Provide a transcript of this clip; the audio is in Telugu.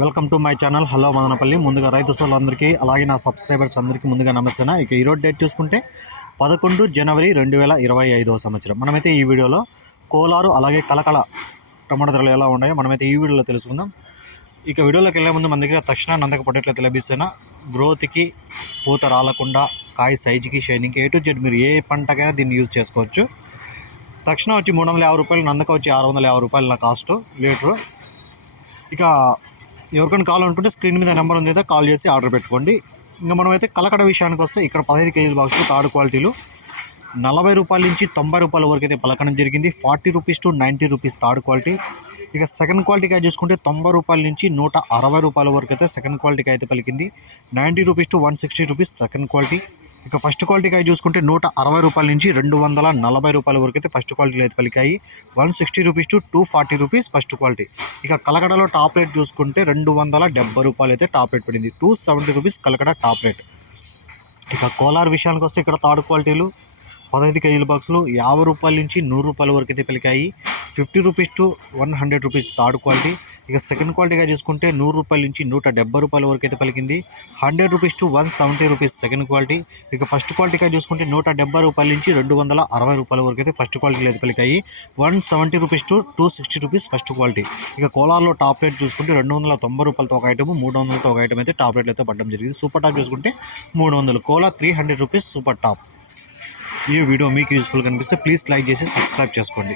Welcome to my channel. Hello Madanapalle. ముందుగా రైతు సోదరులందరికీ అలాగే నా సబ్స్క్రైబర్స్ అందరికీ ముందుగా నమస్తేనా. ఇక ఈరోజు డేట్ చూసుకుంటే 11 జనవరి 2025 సంవత్సరం. మనమైతే ఈ వీడియోలో కోలారు అలాగే కలకల టమాటా ధరలు ఎలా ఉన్నాయో మనమైతే ఈ వీడియోలో తెలుసుకుందాం. ఇక వీడియోలోకి వెళ్ళే ముందు మన దగ్గర తక్షణ నందక పట్టేట్లయితే లభిస్తున్నా గ్రోత్కి, పూత రాలకుండా, కాయ సైజుకి, షైనింగ్కి A to Z మీరు ఏ పంటకైనా దీన్ని యూజ్ చేసుకోవచ్చు. తక్షణ వచ్చి 350 రూపాయలు, నందక వచ్చి 650 రూపాయలు నా కాస్ట్ లీటరు. ఇక ఎవరికైనా కావాలనుకుంటే స్క్రీన్ మీద నెంబర్ ఉంది అయితే కాల్ చేసి ఆర్డర్ పెట్టుకోండి. ఇంకా మనమైతే కలకడ విషయానికి వస్తే ఇక్కడ 15 కేజీల బాక్స్లు థర్డ్ క్వాలిటీలు 40 రూపాయల నుంచి 90 రూపాయల వరకు అయితే పలకడం జరిగింది. 40 rupees to 90 rupees third quality. ఇక సెకండ్ క్వాలిటీకి చూసుకుంటే 90 రూపాయల నుంచి 160 రూపాయల వరకు అయితే సెకండ్ క్వాలిటీకి అయితే పలికింది. 90 rupees to 160 rupees second quality. ఇక ఫస్ట్ క్వాలిటీకి చూసుకుంటే 160 రూపాయల నుంచి 240 రూపాయల వరకు అయితే ఫస్ట్ క్వాలిటీలో అయితే పలికాయి. 160 rupees to 240 rupees first quality. ఇక కలకడలో టాప్ రేట్ చూసుకుంటే 270 రూపాయలు అయితే టాప్ రేట్ పడింది. 270 రూపీస్ కలకడ టాప్ రేట్. ఇక కోలార్ విషయానికి వస్తే ఇక్కడ థర్డ్ క్వాలిటీలు 15 కేజీల బాక్సులు 50 రూపాయల నుంచి 100 రూపాయల వరకు అయితే పలికాయి. 50 rupees to 100 rupees third quality. ఇక సెకండ్ క్వాలిటీగా చూసుకుంటే 100 రూపాయల నుంచి 170 రూపాయల వరకు అయితే పలికింది. 100 rupees to 170 rupees second quality. ఇక ఫస్ట్ క్వాలిటీగా చూసుకుంటే 170 రూపాయల నుంచి 260 రూపాయల వరకు అయితే ఫస్ట్ క్వాలిటీలో అయితే పలికాయి. 170 rupees to 260 rupees first quality. ఇక కోలార్లో టాప్ రేట్ చూసుకుంటే 290 రూపాయలతో ఒక ఐటమ్, 300తో ఒక ఐటమ్ అయితే టాప్ రేట్లు అయితే పడడం జరిగింది. సూపర్ టాప్ చూసుకుంటే 300, కోలా 300 రూపీస్ సూపర్ టాప్. ఈ వీడియో మీకు యూస్ఫుల్ కనిపిస్తే ప్లీజ్ లైక్ చేసి సబ్స్క్రైబ్ చేసుకోండి.